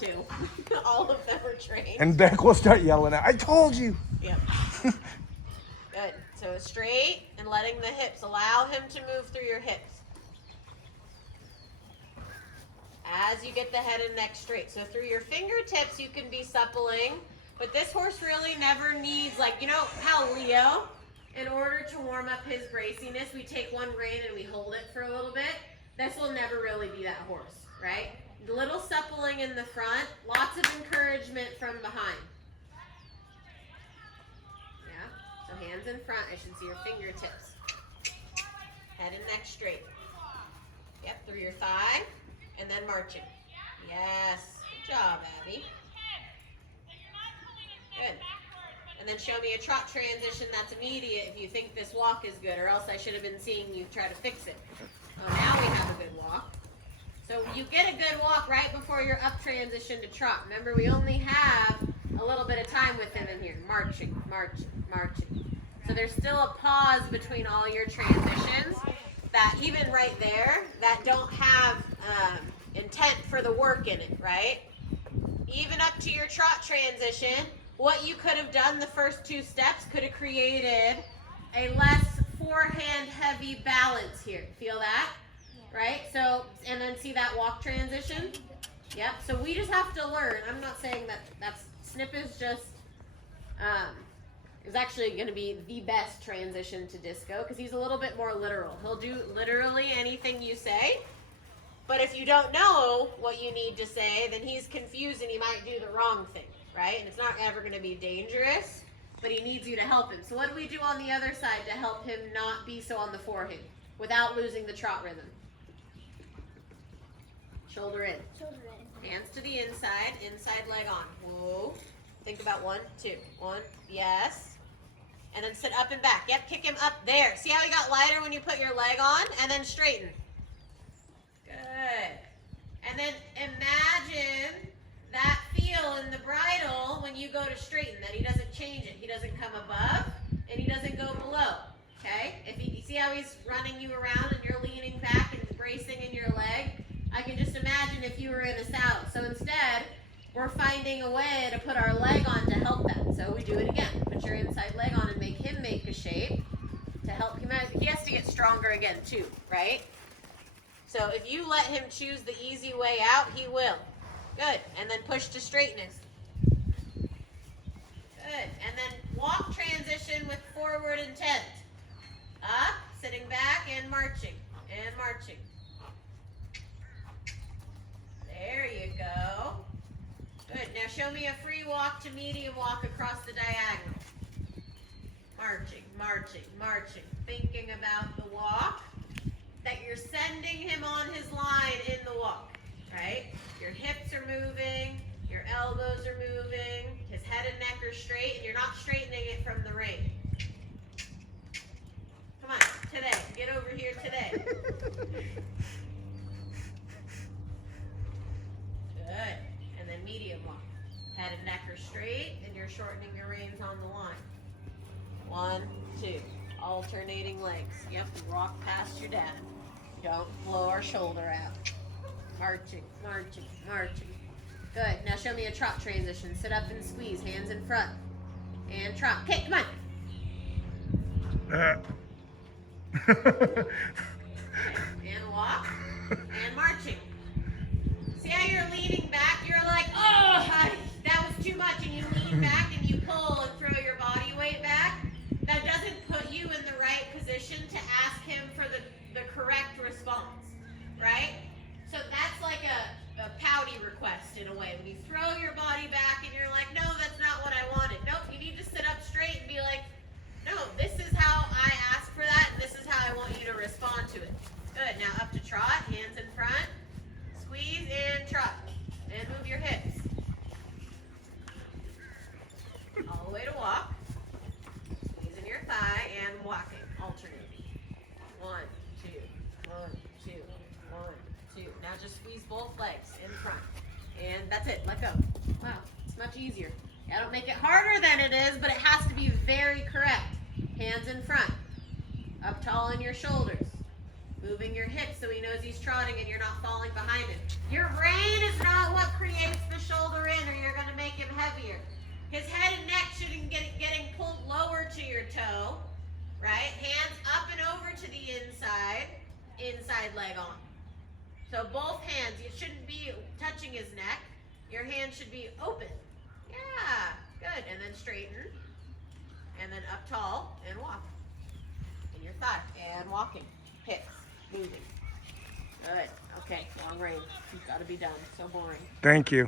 too. All of them are trained. And Beck will start yelling out, I told you. Yep. Good. So straight and letting the hips, allow him to move through your hips. As you get the head and neck straight. So through your fingertips, you can be suppling, but this horse really never needs, like, you know how Leo, in order to warm up his braciness, we take one rein and we hold it for a little bit. This will never really be that horse, right? A little suppling in the front, lots of encouragement from behind. Yeah, so hands in front, I should see your fingertips. Head and neck straight. Yep, through your thigh. And then marching. Yes. Good job, Abby. Good. And then show me a trot transition that's immediate if you think this walk is good, or else I should have been seeing you try to fix it. Oh, now we have a good walk. So you get a good walk right before your up transition to trot. Remember, we only have a little bit of time with him in here. Marching, marching, marching. So there's still a pause between all your transitions. That even right there, that don't have intent for the work in it, right? Even up to your trot transition, what you could have done the first two steps could have created a less forehand heavy balance here. Feel that? Right? So, and then see that walk transition? Yep. So we just have to learn. I'm not saying that's Snip is just, is actually going to be the best transition to disco because he's a little bit more literal. He'll do literally anything you say, but if you don't know what you need to say, then he's confused and he might do the wrong thing, right? And it's not ever going to be dangerous, but he needs you to help him. So what do we do on the other side to help him not be so on the forehand without losing the trot rhythm? Shoulder in. Shoulder in. Hands to the inside, inside leg on. Whoa. Think about 1, 2. 1, yes. And then sit up and back. Yep, kick him up there. See how he got lighter when you put your leg on? And then straighten. Good. And then imagine that feel in the bridle when you go to straighten, that he doesn't change it. He doesn't come above and he doesn't go below. Okay? If you see how he's running you around and you're leaning back and bracing in your leg? I can just imagine if you were in a saddle. So instead, we're finding a way to put our leg on to help that. So we do it again. Put your inside leg on and make him make a shape to help him. He has to get stronger again too, right? So if you let him choose the easy way out, he will. Good. And then push to straightness. Good. And then walk transition with forward intent. Up, sitting back, and marching. And marching. There you go. Good. Now show me a free walk to medium walk across the diagonal. Marching, marching, marching. Thinking about the walk. That you're sending him on his line in the walk. Right? Your hips are moving. Your elbows are moving. His head and neck are straight. And you're not straightening it from the rein. Come on. Today. Get over here today. Good. And then medium walk. Head and neck are straight, and you're shortening your reins on the line. 1, 2. Alternating legs. Yep, walk past your dad. Don't blow our shoulder out. Marching, marching, marching. Good. Now show me a trot transition. Sit up and squeeze. Hands in front. And trot. Okay, come on. And walk. And marching. See how you're leaning back? You're like, oh, that was too much. And you lean back and you pull and throw your body weight back. That doesn't put you in the right position to ask him for the correct response, right? So that's like a pouty request in a way. When you throw your body back and you're like, no, that's not what I wanted. Nope, you need to sit up straight and be like, no, this is how I asked for that, and this is how I want you to respond to it. Good. Now up to trot, hands in front. Squeeze and trot. And move your hips. All the way to walk. Squeezing your thigh and walking. Alternating. 1, 2, 1, 2, 1, 2. Now just squeeze both legs in front. And that's it. Let go. Wow. It's much easier. I don't make it harder than it is, but it has to be very correct. Hands in front. Up tall in your shoulders. Moving your hips so he knows he's trotting and you're not falling behind him. Your rein is not what creates the leg on. So both hands, you shouldn't be touching his neck. Your hand should be open. Yeah, good. And then straighten. And then up tall and walk. And your thigh. And walking. Hips. Moving. Good. Okay, long range. You've got to be done. So boring. Thank you.